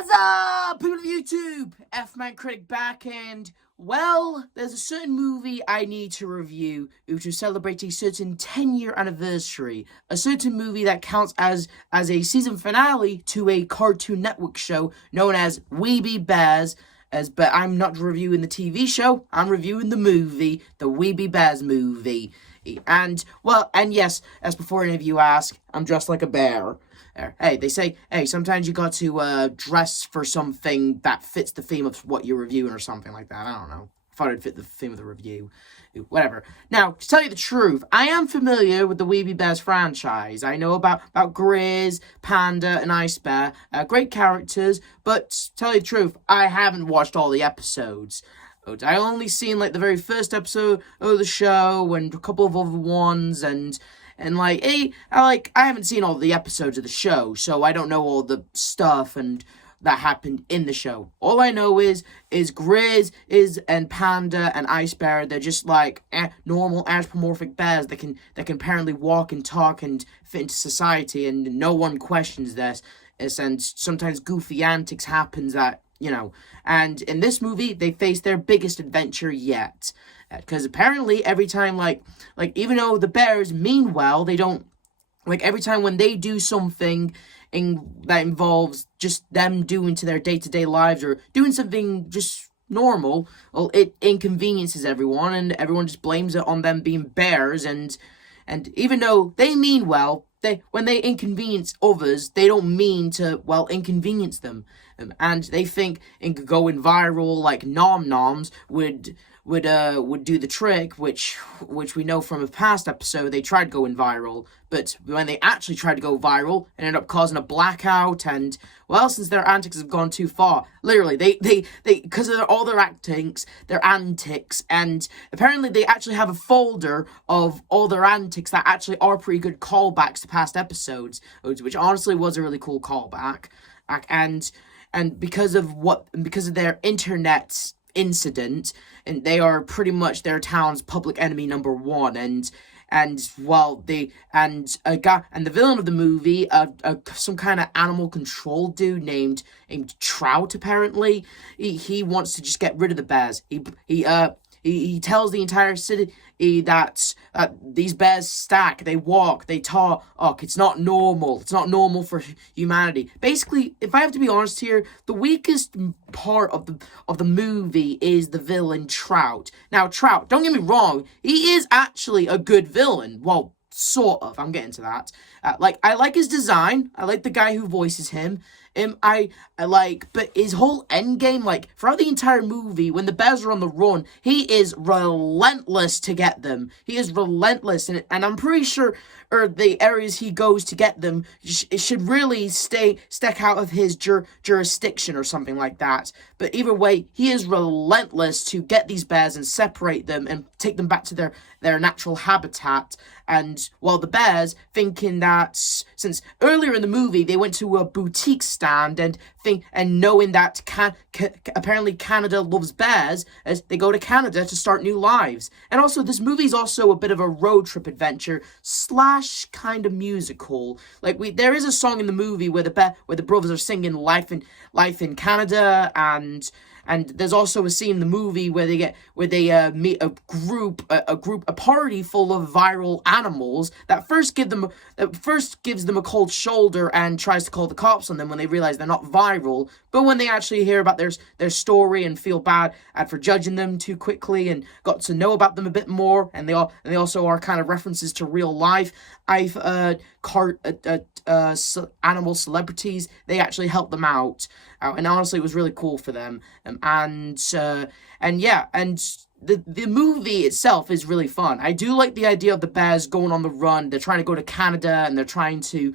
What's up, people of YouTube? F-Man Critic back, and, well, there's a certain movie I need to review to celebrate a certain 10-year anniversary. A certain movie that counts as a season finale to a Cartoon Network show known as Weeby Bears. But I'm not reviewing the TV show, I'm reviewing the movie, the Weeby Bears movie. And yes, as before any of you ask, I'm dressed like a bear. Hey, they say, hey, sometimes you got to dress for something that fits the theme of what you're reviewing or something like that. I don't know. I thought it'd fit the theme of the review. Whatever. Now, to tell you the truth, I am familiar with the Weeby Bears franchise. I know about Grizz, Panda, and Ice Bear. Great characters, but to tell you the truth, I haven't watched all the episodes. I only seen, like, the very first episode of the show and a couple of other ones, and I haven't seen all the episodes of the show, so I don't know all the stuff and that happened in the show. All I know is Grizz and Panda and Ice Bear, they're just like normal anthropomorphic bears that can apparently walk and talk and fit into society, and no one questions this. And sometimes goofy antics happens that, you know, and in this movie, they face their biggest adventure yet. Because apparently, every time, like, even though the bears mean well, they don't, like, every time when they do something that involves just them doing to their day-to-day lives or doing something just normal, well, it inconveniences everyone, and everyone just blames it on them being bears, and even though they mean well, when they inconvenience others, they don't mean to, well, inconvenience them. And they think going viral like Nom Noms would do the trick, which we know from a past episode they tried going viral, but when they actually tried to go viral, it ended up causing a blackout, and, well, since their antics have gone too far, literally, they because of all their antics, and apparently they actually have a folder of all their antics that actually are pretty good callbacks to past episodes, which honestly was a really cool callback, and because of their internet incident, and they are pretty much their town's public enemy number one, and the villain of the movie, some kind of animal control dude named Trout, apparently, he wants to just get rid of the bears. He tells the entire city that these bears stack, they walk, they talk. It's not normal. It's not normal for humanity. Basically, if I have to be honest here, the weakest part of the movie is the villain Trout. Now, Trout, don't get me wrong, he is actually a good villain. Well, sort of. I'm getting to that. I like his design. I like the guy who voices him. But his whole endgame, like, throughout the entire movie, when the bears are on the run, he is relentless to get them. He is relentless, and I'm pretty sure the areas he goes to get them, it should really stick out of his jurisdiction or something like that. But either way, he is relentless to get these bears and separate them and take them back to their natural habitat. And, well, the bears, thinking that, since earlier in the movie, they went to a boutique stand and knowing that apparently Canada loves bears, as they go to Canada to start new lives. And also, this movie is also a bit of a road trip adventure / kind of musical. Like, there is a song in the movie where the brothers are singing life in Canada, and there's also a scene in the movie where they meet a party full of viral animals that first gives them a cold shoulder and tries to call the cops on them when they realize they're not viral. But when they actually hear about their story and feel bad for judging them too quickly and got to know about them a bit more, and they also are kind of references to real life. Animal celebrities, they actually help them out, and honestly, it was really cool for them. The movie itself is really fun. I do like the idea of the bears going on the run. They're trying to go to Canada, and they're trying to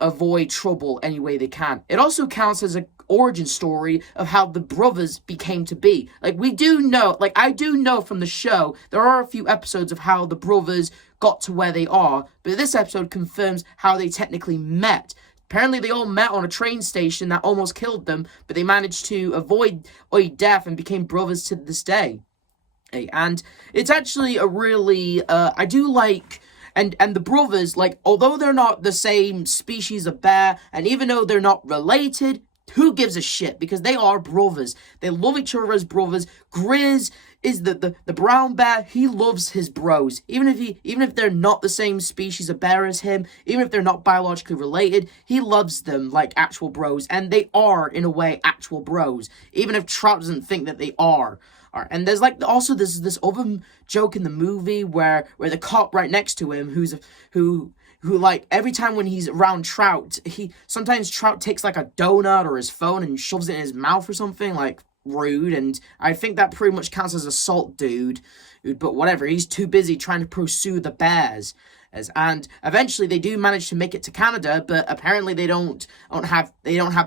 avoid trouble any way they can. It also counts as an origin story of how the brothers became to be. I do know from the show, there are a few episodes of how the brothers got to where they are, but this episode confirms how they technically met. Apparently, they all met on a train station that almost killed them, but they managed to avoid death and became brothers to this day. And it's actually a really, I do like And the brothers, like, although they're not the same species of bear, and even though they're not related, who gives a shit? Because they are brothers. They love each other as brothers. Grizz is the brown bear. He loves his bros. Even if they're not the same species of bear as him, even if they're not biologically related, he loves them like actual bros. And they are, in a way, actual bros. Even if Trout doesn't think that they are. And there's like also this other joke in the movie where the cop right next to him who like every time when he's around Trout, sometimes Trout takes like a donut or his phone and shoves it in his mouth or something, like rude, and I think that pretty much counts as assault, dude. But whatever, he's too busy trying to pursue the bears. And eventually they do manage to make it to Canada, but apparently they don't have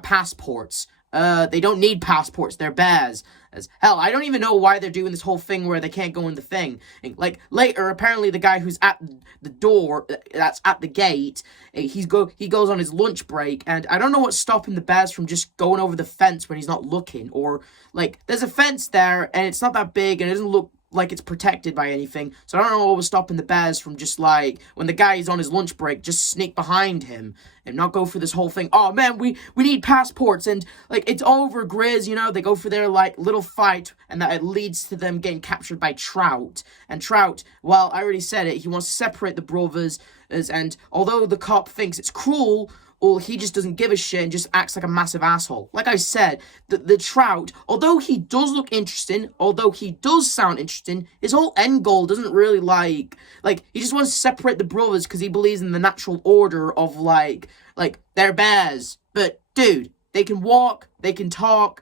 passports. They don't need passports. They're bears. As hell, I don't even know why they're doing this whole thing where they can't go in the thing. And, like, later, apparently the guy who's at the door, that's at the gate, he goes on his lunch break, and I don't know what's stopping the bears from just going over the fence when he's not looking. Or, like, there's a fence there, and it's not that big, and it doesn't look like it's protected by anything. So I don't know what was stopping the bears from just, like, when the guy is on his lunch break, just sneak behind him and not go for this whole thing. Oh, man, we need passports. And, like, it's over, Grizz, you know, they go for their, like, little fight, and that it leads to them getting captured by Trout. And Trout, well, I already said it, he wants to separate the brothers, and although the cop thinks it's cruel, well, he just doesn't give a shit and just acts like a massive asshole. Like I said, the Trout, although he does look interesting, although he does sound interesting, his whole end goal doesn't really, like, he just wants to separate the brothers because he believes in the natural order of, like, they're bears. But, dude, they can walk, they can talk.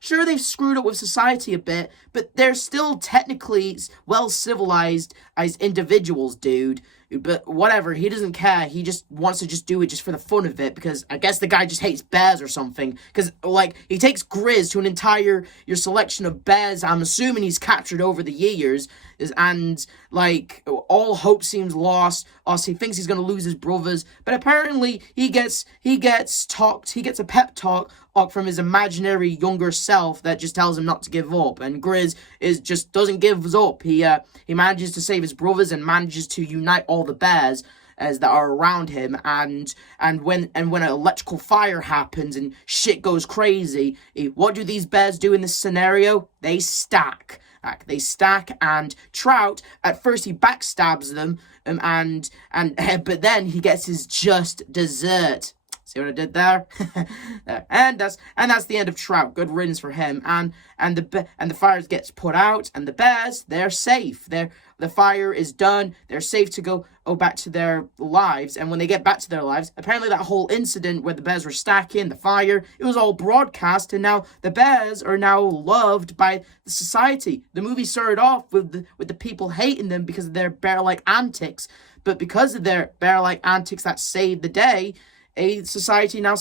Sure, they've screwed up with society a bit, but they're still technically well-civilized as individuals, dude. But whatever, he doesn't care. He just wants to just do it just for the fun of it, because I guess the guy just hates bears or something. Because, like, he takes Grizz to your selection of bears I'm assuming he's captured over the years, and, like, all hope seems lost. Also, he thinks he's going to lose his brothers, but apparently he gets a pep talk from his imaginary younger self that just tells him not to give up, and Grizz just doesn't give up. He manages to save his brothers and manages to unite all the bears as that are around him, and when an electrical fire happens and shit goes crazy, what do these bears do in this scenario? They stack. And Trout, at first he backstabs them, but then he gets his just dessert. See what I did there? and that's the end of Trout. Good riddance for him. And the fire gets put out, and the bears, they're safe. The fire is done. They're safe to go back to their lives. And when they get back to their lives, apparently that whole incident where the bears were stacking, the fire, it was all broadcast, and now the bears are now loved by the society. The movie started off with the people hating them because of their bear-like antics, but because of their bear-like antics that saved the day, a society now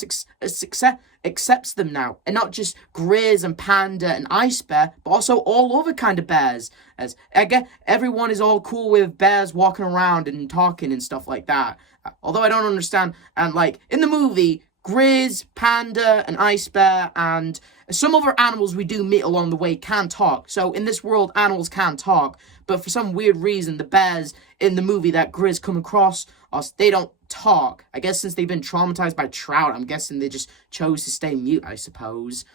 accepts them now, and not just Grizz and Panda and Ice Bear, but also all other kind of bears. As again, everyone is all cool with bears walking around and talking and stuff like that. Although I don't understand, and like in the movie, Grizz, Panda, and Ice Bear, and some other animals we do meet along the way can talk. So in this world, animals can talk, but for some weird reason, the bears in the movie that Grizz come across us, they don't talk. I guess since they've been traumatized by Trout, I'm guessing they just chose to stay mute, I suppose.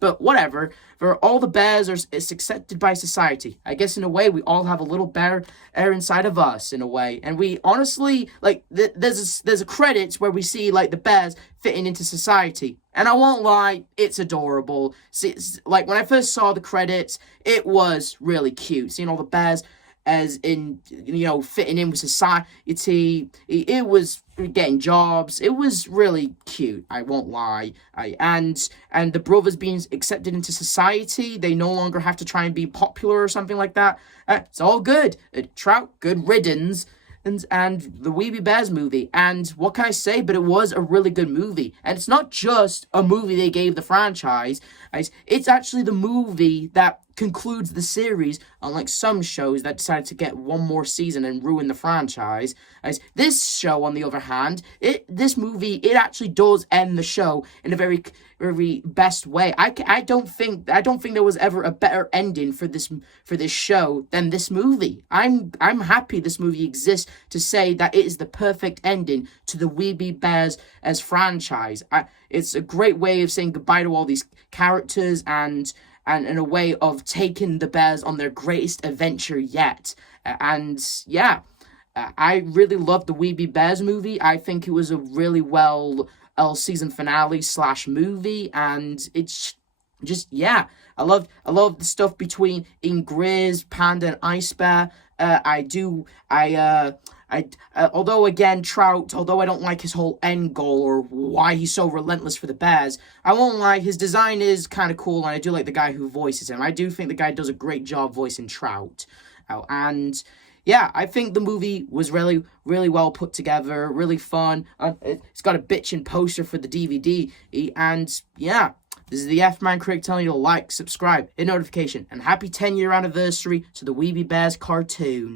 But whatever, for all the bears it's accepted by society. I guess in a way we all have a little bear inside of us in a way, and we honestly like there's a credits where we see like the bears fitting into society, and I won't lie, it's adorable. See, like when I first saw the credits, it was really cute seeing all the bears as in, you know, fitting in with society. It was getting jobs. It was really cute, I won't lie. And the brothers being accepted into society, they no longer have to try and be popular or something like that. It's all good. Trout, good riddance. And the Weeby Bears movie. And what can I say? But it was a really good movie. And it's not just a movie they gave the franchise. It's actually the movie that concludes the series, unlike some shows that decided to get one more season and ruin the franchise. As this show, on the other hand, this movie, it actually does end the show in a very, very best way. I don't think there was ever a better ending for this show than this movie. I'm happy this movie exists to say that it is the perfect ending to the We Be Bears as franchise. It's a great way of saying goodbye to all these characters and in a way of taking the Bears on their greatest adventure yet. And yeah, I really loved the We Be Bears movie. I think it was a really well season finale / movie, and it's just, yeah, I love the stuff between Ingrid, Panda, and Ice Bear. Although again, Trout, although I don't like his whole end goal or why he's so relentless for the Bears, I won't lie, his design is kind of cool, and I do like the guy who voices him. I do think the guy does a great job voicing Trout. And yeah, I think the movie was really, really well put together, really fun. It's got a bitchin' poster for the DVD, and yeah, this is the F-Man Critic telling you to like, subscribe, hit notification, and happy 10-year anniversary to the We Be Bears cartoon.